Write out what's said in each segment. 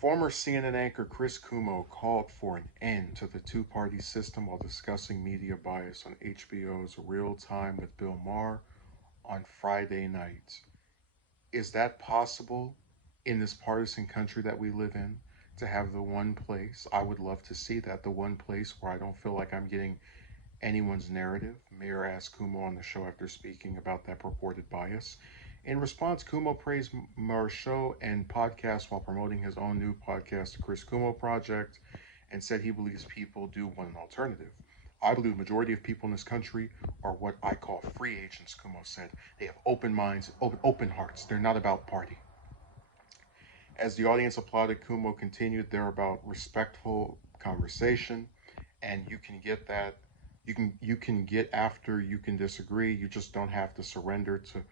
Former CNN anchor Chris Cuomo called for an end to the two-party system while discussing media bias on HBO's Real Time with Bill Maher on Friday night. Is that possible in this partisan country that we live in to have the one place? I would love to see that, the one place where I don't feel like I'm getting anyone's narrative. Mayor asked Cuomo on the show after speaking about that purported bias. In response, Cuomo praised Maher's show and podcast while promoting his own new podcast, The Chris Cuomo Project, and said he believes people do want an alternative. I believe the majority of people in this country are what I call free agents, Cuomo said. They have open minds, open hearts. They're not about party. As the audience applauded, Kumo continued, they're about respectful conversation, and you can get that. You can get after, you can disagree. You just don't have to surrender to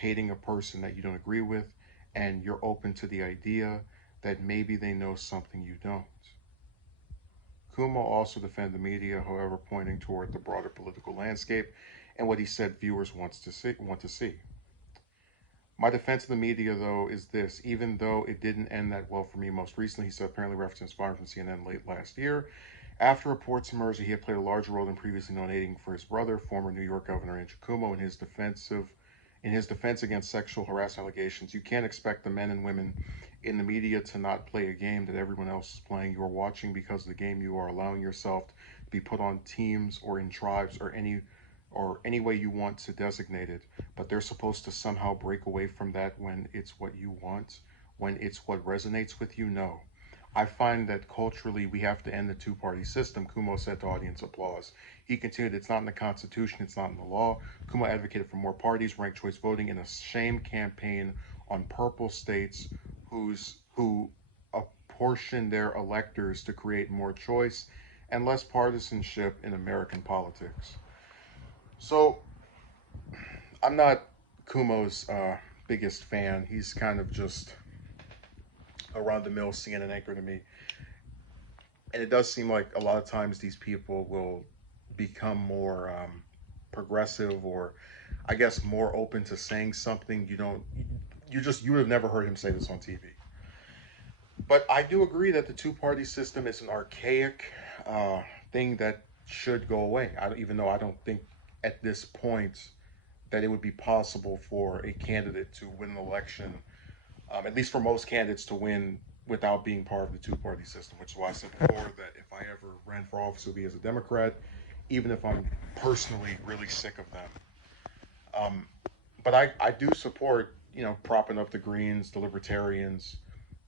hating a person that you don't agree with, and you're open to the idea that maybe they know something you don't. Kumo also defended the media, however, pointing toward the broader political landscape and what he said viewers want to see. My defense of the media, though, is this. Even though it didn't end that well for me most recently, he said, apparently referencing Spire from CNN late last year, after reports emerged that he had played a larger role than previously known aiding for his brother, former New York Governor Andrew Cuomo, in his defense against sexual harassment allegations. You can't expect the men and women in the media to not play a game that everyone else is playing. You are watching because of the game. You are allowing yourself to be put on teams or in tribes or any way you want to designate it, but they're supposed to somehow break away from that when it's what you want, when it's what resonates with you. No. I find that culturally we have to end the two-party system, Kumo said to audience applause. He continued, it's not in the Constitution, it's not in the law. Kumo advocated for more parties, ranked choice voting in a shame campaign on purple states who apportion their electors to create more choice and less partisanship in American politics. So I'm not Kumo's biggest fan. He's kind of just a run the mill CNN anchor to me. And it does seem like a lot of times these people will become more progressive, or I guess more open to saying something you would have never heard him say this on TV. But I do agree that the two-party system is an archaic thing that should go away. Even though I don't think at this point that it would be possible for a candidate to win an election, at least for most candidates to win without being part of the two-party system, which is why I said before that if I ever ran for office, it would be as a Democrat, even if I'm personally really sick of them. Um, but I do support, propping up the Greens, the Libertarians,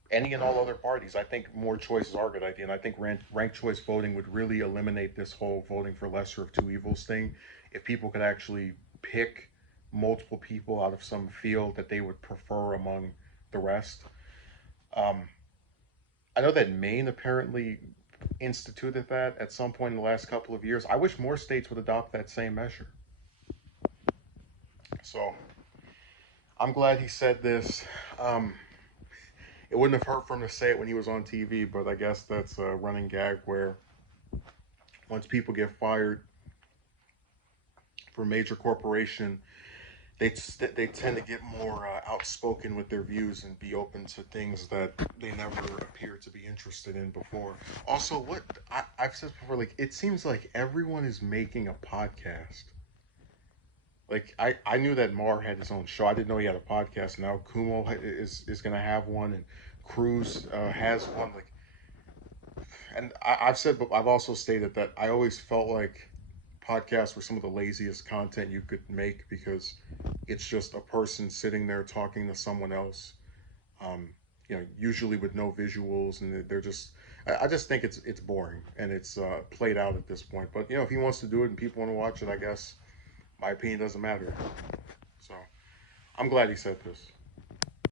any and all other parties. I think more choices are a good idea, and I think ranked choice voting would really eliminate this whole voting for lesser of two evils thing. If people could actually pick multiple people out of some field that they would prefer among the rest. Um, I know that Maine apparently instituted that at some point in the last couple of years. I wish more states would adopt that same measure. So I'm glad he said this. Um, it wouldn't have hurt for him to say it when he was on TV, but I guess that's a running gag where once people get fired for a major corporation, they tend to get more outspoken with their views and be open to things that they never appeared to be interested in before. Also, I've said before, like it seems like everyone is making a podcast. Like I knew that Mar had his own show. I didn't know he had a podcast. Now Kumo is gonna have one, and Cruz has one. Like, and I've said, but I've also stated that I always felt like podcasts were some of the laziest content you could make because it's just a person sitting there talking to someone else. Usually with no visuals, and they're just. I just think it's boring and it's played out at this point. But if he wants to do it and people want to watch it, I guess my opinion doesn't matter. So I'm glad he said this.